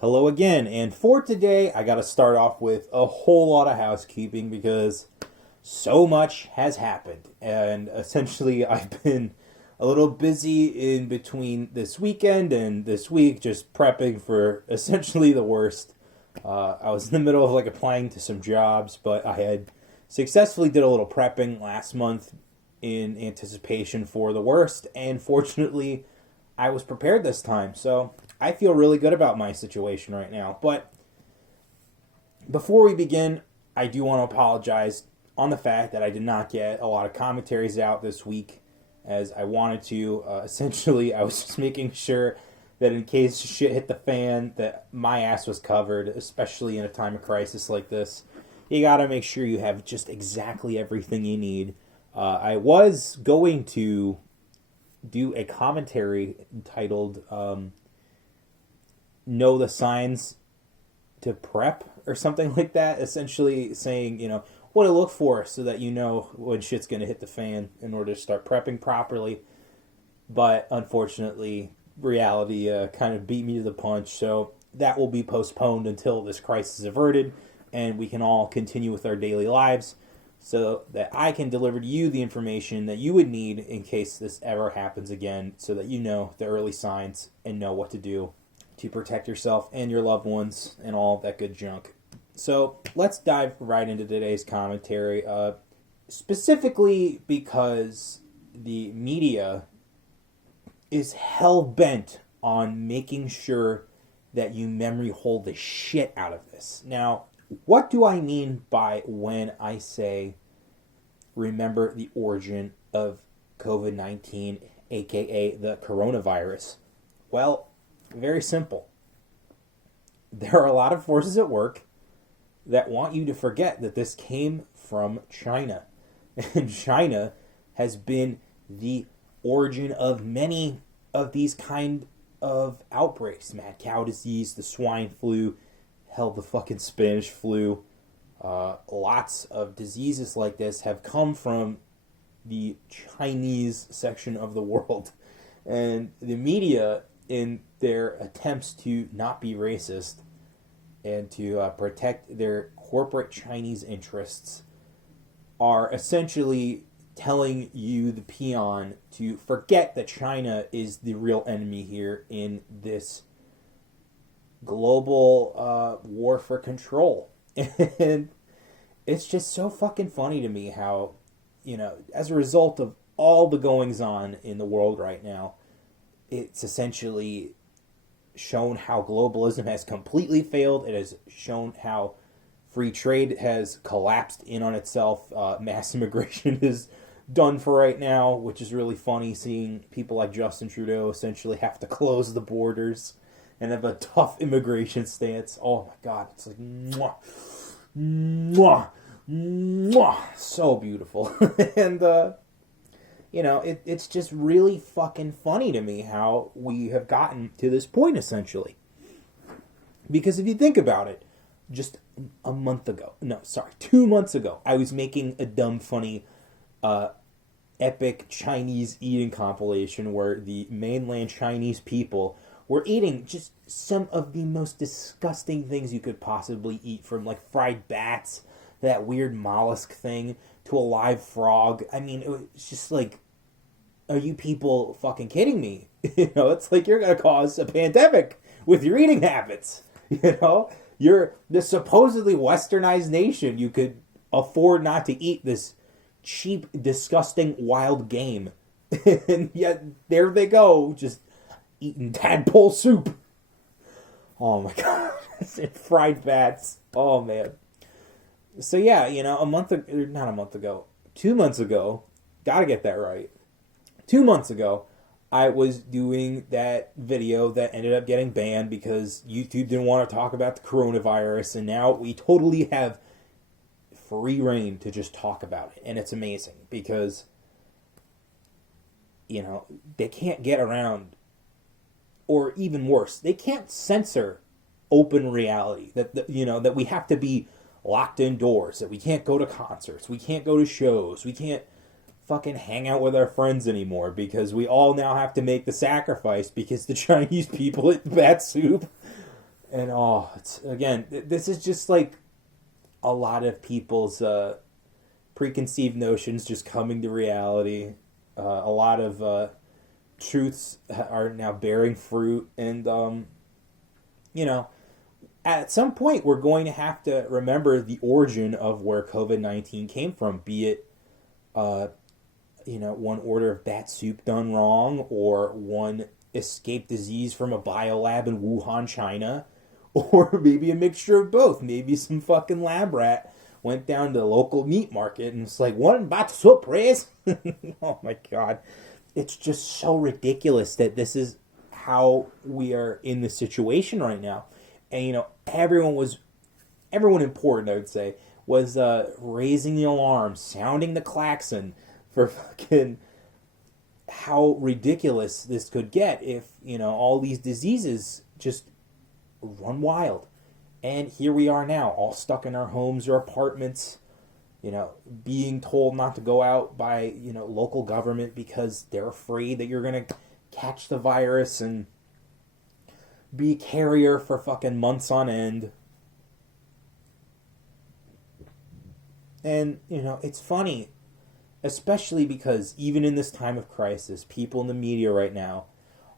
Hello again, and for today, I gotta start off with a whole lot of housekeeping because so much has happened, and essentially, I've been a little busy in between this weekend and this week, just prepping for essentially the worst. I was in the middle of like applying to some jobs, but I had successfully did a little prepping last month in anticipation for the worst, and fortunately, I was prepared this time. So I feel really good about my situation right now. But before we begin, I do want to apologize on the fact that I did not get a lot of commentaries out this week as I wanted to. Essentially, I was just making sure that in case shit hit the fan, that my ass was covered, especially in a time of crisis like this. You gotta make sure you have just exactly everything you need. I was going to do a commentary entitled Know the Signs to Prep or something like that, essentially saying, what to look for so that you know when shit's going to hit the fan in order to start prepping properly. But unfortunately, reality kind of beat me to the punch, so that will be postponed until this crisis is averted and we can all continue with our daily lives so that I can deliver to you the information that you would need in case this ever happens again, so that you know the early signs and know what to do to protect yourself and your loved ones and all that good junk. So let's dive right into today's commentary, specifically because the media is hell-bent on making sure that you memory hold the shit out of this. Now, what do I mean by when I say remember the origin of COVID-19, aka the coronavirus? Well, very simple. There are a lot of forces at work that want you to forget that this came from China. And China has been the origin of many of these kind of outbreaks. Mad cow disease, the swine flu, hell, the fucking Spanish flu. Lots of diseases like this have come from the Chinese section of the world. And the media, in their attempts to not be racist and to protect their corporate Chinese interests, are essentially telling you, the peon, to forget that China is the real enemy here in this global war for control. And it's just so fucking funny to me how, as a result of all the goings on in the world right now, it's essentially shown how globalism has completely failed. It has shown how free trade has collapsed in on itself. Mass immigration is done for right now, which is really funny, seeing people like Justin Trudeau essentially have to close the borders and have a tough immigration stance. Oh my god, it's like mwah, mwah, mwah, so beautiful. And it's just really fucking funny to me how we have gotten to this point, essentially. Because if you think about it, just 2 months ago, I was making a dumb, funny, epic Chinese eating compilation where the mainland Chinese people were eating just some of the most disgusting things you could possibly eat, from like fried bats, that weird mollusk thing, to a live frog. I mean, it was just like, are you people fucking kidding me? It's like you're going to cause a pandemic with your eating habits. You're the supposedly westernized nation. You could afford not to eat this cheap, disgusting, wild game. And yet, there they go, just eating tadpole soup. Oh my god. Fried bats. Oh man. So yeah, 2 months ago, gotta get that right. 2 months ago, I was doing that video that ended up getting banned because YouTube didn't want to talk about the coronavirus, and now we totally have free reign to just talk about it. And it's amazing because, they can't get around, or even worse, they can't censor open reality. That we have to be locked indoors, that we can't go to concerts, we can't go to shows, we can't fucking hang out with our friends anymore because we all now have to make the sacrifice because the Chinese people eat bat soup. And it's again, this is just like a lot of people's preconceived notions just coming to reality. A lot of truths are now bearing fruit, and you know, at some point we're going to have to remember the origin of where COVID-19 came from, be it one order of bat soup done wrong, or one escaped disease from a biolab in Wuhan, China, or maybe a mixture of both. Maybe some fucking lab rat went down to the local meat market and it's like, one bat soup, please. Oh my god. It's just so ridiculous that this is how we are in the situation right now. And, everyone important, I would say, was raising the alarm, sounding the klaxon for fucking how ridiculous this could get if, all these diseases just run wild. And here we are now, all stuck in our homes or apartments, being told not to go out by, local government because they're afraid that you're going to catch the virus and be a carrier for fucking months on end. And, it's funny, especially because even in this time of crisis, people in the media right now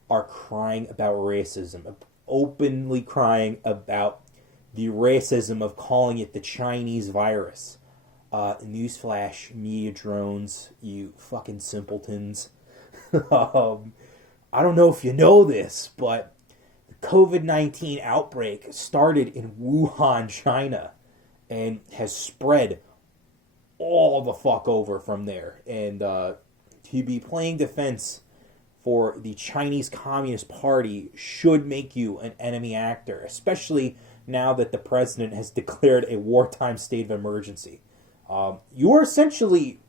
are crying about racism, openly crying about the racism of calling it the Chinese virus. Newsflash, media drones, you fucking simpletons. I don't know if you know this, but the COVID-19 outbreak started in Wuhan, China, and has spread all the fuck over from there. And to be playing defense for the Chinese Communist Party should make you an enemy actor, especially now that the president has declared a wartime state of emergency. You're essentially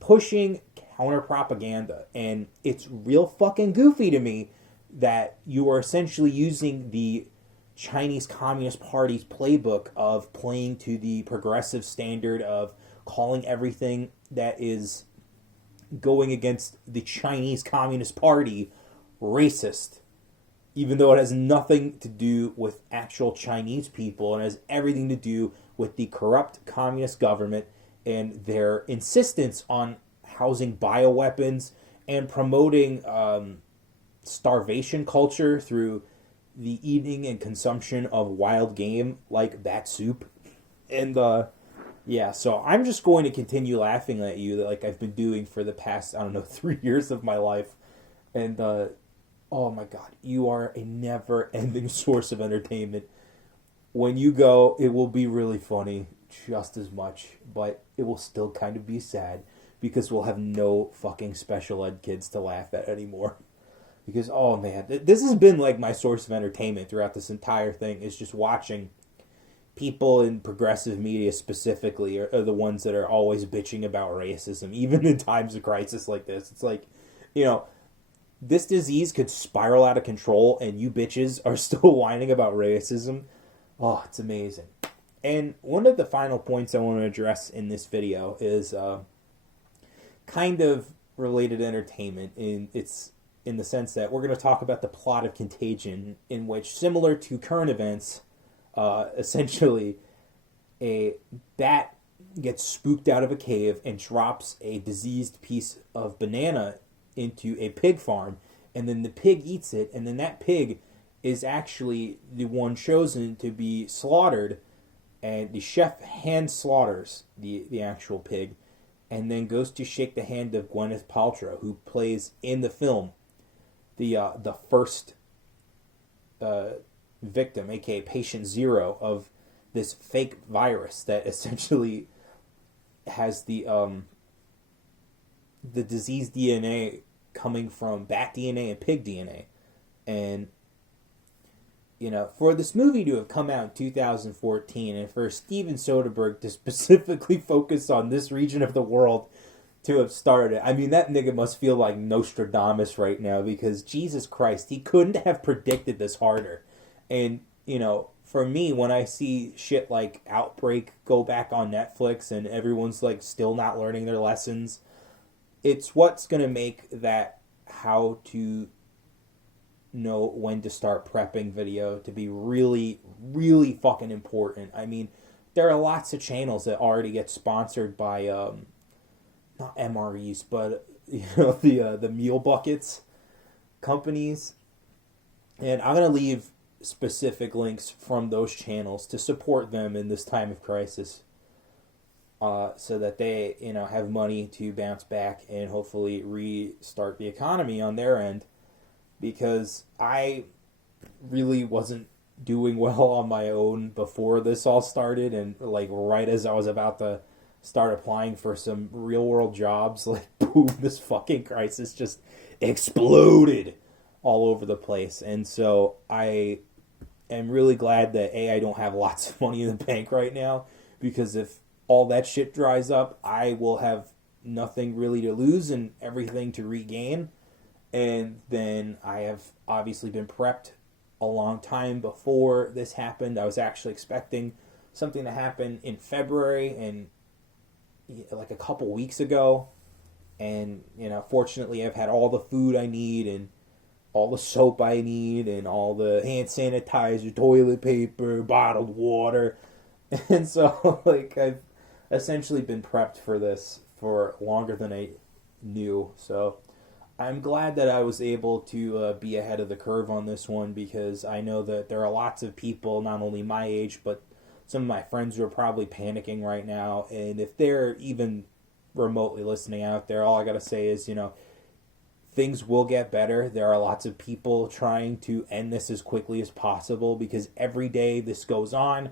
pushing counter-propaganda, and it's real fucking goofy to me that you are essentially using the Chinese Communist Party's playbook of playing to the progressive standard of calling everything that is going against the Chinese Communist Party racist, even though it has nothing to do with actual Chinese people and has everything to do with the corrupt communist government and their insistence on housing bioweapons and promoting starvation culture through the eating and consumption of wild game like bat soup. And so I'm just going to continue laughing at you like I've been doing for the past, 3 years of my life. And oh my god, you are a never-ending source of entertainment. When you go, it will be really funny just as much, but it will still kind of be sad because we'll have no fucking special ed kids to laugh at anymore. Because, oh man, this has been like my source of entertainment throughout this entire thing, is just watching people in progressive media specifically are the ones that are always bitching about racism, even in times of crisis like this. It's like, this disease could spiral out of control and you bitches are still whining about racism. Oh, it's amazing. And one of the final points I want to address in this video is kind of related to entertainment. It's in the sense that we're going to talk about the plot of Contagion, in which, similar to current events, essentially a bat gets spooked out of a cave and drops a diseased piece of banana into a pig farm, and then the pig eats it, and then that pig is actually the one chosen to be slaughtered, and the chef hand slaughters the actual pig, and then goes to shake the hand of Gwyneth Paltrow, who plays in the film the first victim, aka patient zero, of this fake virus that essentially has the disease DNA coming from bat DNA and pig DNA. And for this movie to have come out in 2014, and for Steven Soderbergh to specifically focus on this region of the world to have started, I mean, that nigga must feel like Nostradamus right now, because Jesus Christ, he couldn't have predicted this harder. And, for me, when I see shit like Outbreak go back on Netflix and everyone's like still not learning their lessons, it's what's going to make that how to know when to start prepping video to be really, really fucking important. I mean, there are lots of channels that already get sponsored by, not MREs, but, the meal buckets companies. And I'm going to leave specific links from those channels to support them in this time of crisis, so that they, have money to bounce back and hopefully restart the economy on their end. Because I really wasn't doing well on my own before this all started, and like right as I was about to start applying for some real world jobs, like boom, this fucking crisis just exploded all over the place. And so I am really glad that I don't have lots of money in the bank right now, because if all that shit dries up, I will have nothing really to lose and everything to regain. And then I have obviously been prepped a long time before this happened. I was actually expecting something to happen in February, and like a couple weeks ago. And, fortunately I've had all the food I need, and all the soap I need, and all the hand sanitizer, toilet paper, bottled water. And so, like, I've essentially been prepped for this for longer than I knew. So I'm glad that I was able to be ahead of the curve on this one, because I know that there are lots of people, not only my age, but some of my friends who are probably panicking right now. And if they're even remotely listening out there, all I got to say is, things will get better. There are lots of people trying to end this as quickly as possible, because every day this goes on,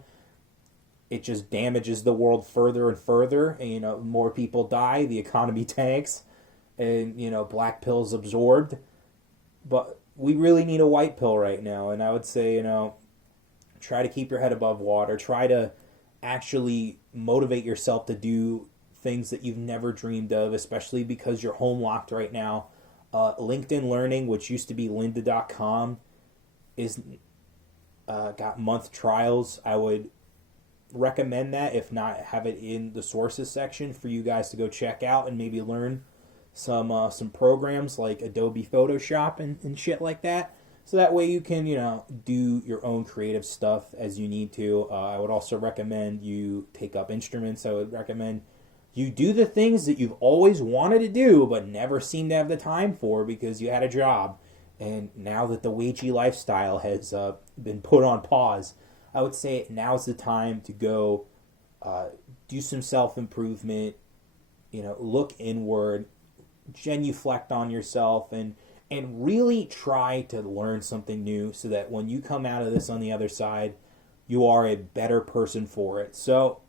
it just damages the world further and further. And, more people die, the economy tanks, and, black pill's absorbed. But we really need a white pill right now. And I would say, try to keep your head above water. Try to actually motivate yourself to do things that you've never dreamed of, especially because you're home locked right now. LinkedIn Learning, which used to be lynda.com, is got month trials. I would recommend that. If not, have it in the sources section for you guys to go check out and maybe learn some programs like Adobe Photoshop and shit like that. So that way you can, do your own creative stuff as you need to. I would also recommend you take up instruments. I would recommend you do the things that you've always wanted to do but never seemed to have the time for because you had a job. And now that the wagey lifestyle has been put on pause, I would say now's the time to go do some self-improvement, look inward, genuflect on yourself, and really try to learn something new so that when you come out of this on the other side, you are a better person for it. So,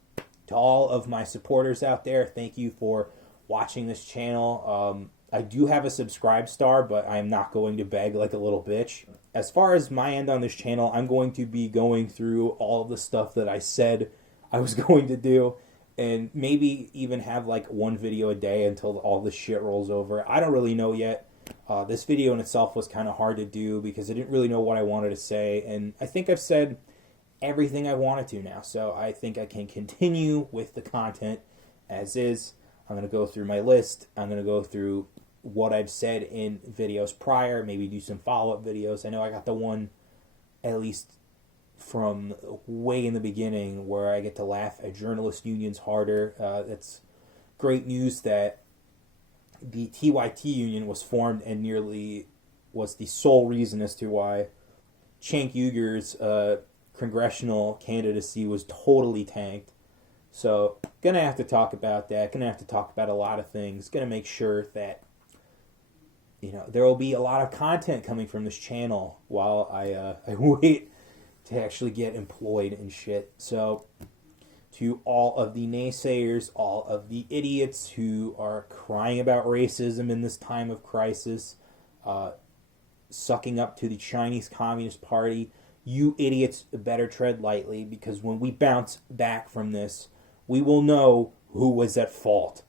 to all of my supporters out there, thank you for watching this channel. I do have a subscribe star, but I am not going to beg like a little bitch. As far as my end on this channel, I'm going to be going through all of the stuff that I said I was going to do, and maybe even have like one video a day until all this shit rolls over. I don't really know yet. This video in itself was kind of hard to do because I didn't really know what I wanted to say, and I think I've said everything I wanted to now, so I think I can continue with the content as is. I'm going to go through my list. I'm going to go through what I've said in videos prior, maybe do some follow-up videos. I know I got the one, at least from way in the beginning, where I get to laugh at journalist unions harder. That's great news that the TYT union was formed and nearly was the sole reason as to why Cenk Uyghur's congressional candidacy was totally tanked. So, gonna have to talk about that. Gonna have to talk about a lot of things. Gonna make sure that there will be a lot of content coming from this channel while I wait to actually get employed and shit. So, to all of the naysayers, all of the idiots who are crying about racism in this time of crisis, sucking up to the Chinese Communist Party, you idiots better tread lightly, because when we bounce back from this, we will know who was at fault.